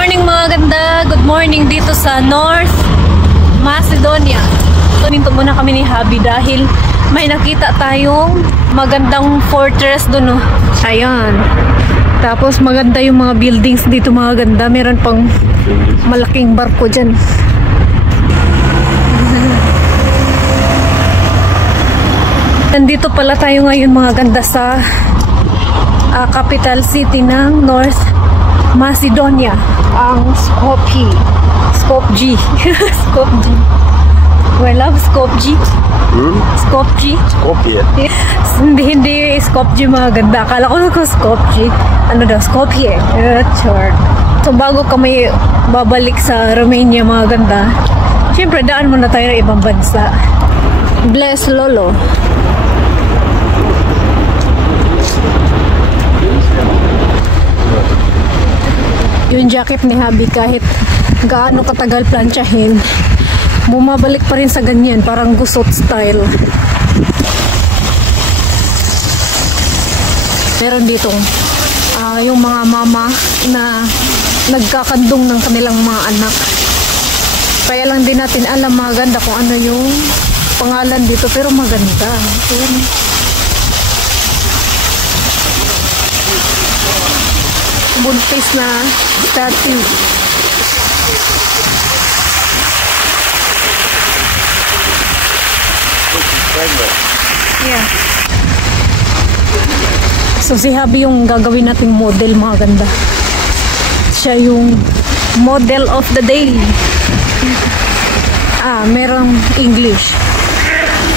morning mga ganda! Good morning dito sa North Macedonia. So, ninto muna kami ni Habi dahil may nakita tayong magandang fortress doon. Oh. Ayan. Tapos maganda yung mga buildings dito mga ganda. Meron pang malaking barko dyan. Nandito pala tayo ngayon mga ganda sa capital city ng North Macedonia, ang Skopje. Skopje. Skopje. I love Skopje. Skopje. Skopje. Hindi Skopje mga ganda. Akala ko Skopje. Ano daw? Skopje. Sure. So bago kami babalik sa Romania mga ganda, syempre daan muna tayo ng ibang bansa. Bless Lolo. Yung jacket ni Habi kahit gaano katagal planchahin, bumabalik pa rin sa ganyan, parang gusot style. Meron ditong yung mga mama na nagkakandong ng kanilang mga anak. Kaya lang din natin alam mga ganda kung ano yung pangalan dito, pero maganda. Buntis na statue. Yeah. So si Habi yung gagawin nating model mga ganda. Siya yung model of the day. Merong English.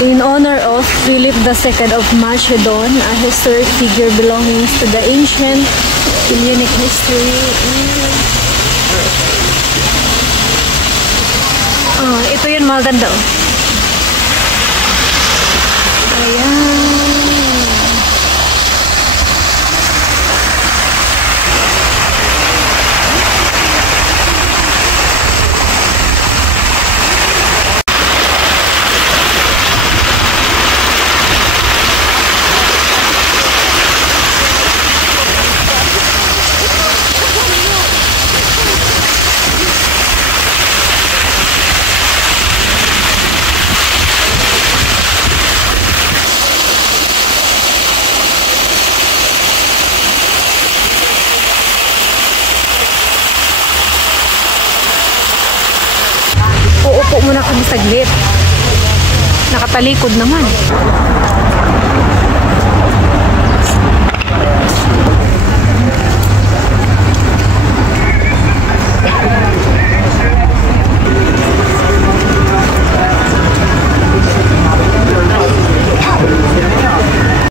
In honor of Philip II of Macedon, a historic figure belonging to the ancient Hellenic history. Ito yun mga ganda. Ayan. Uupo muna kami saglit. Nakatalikod naman.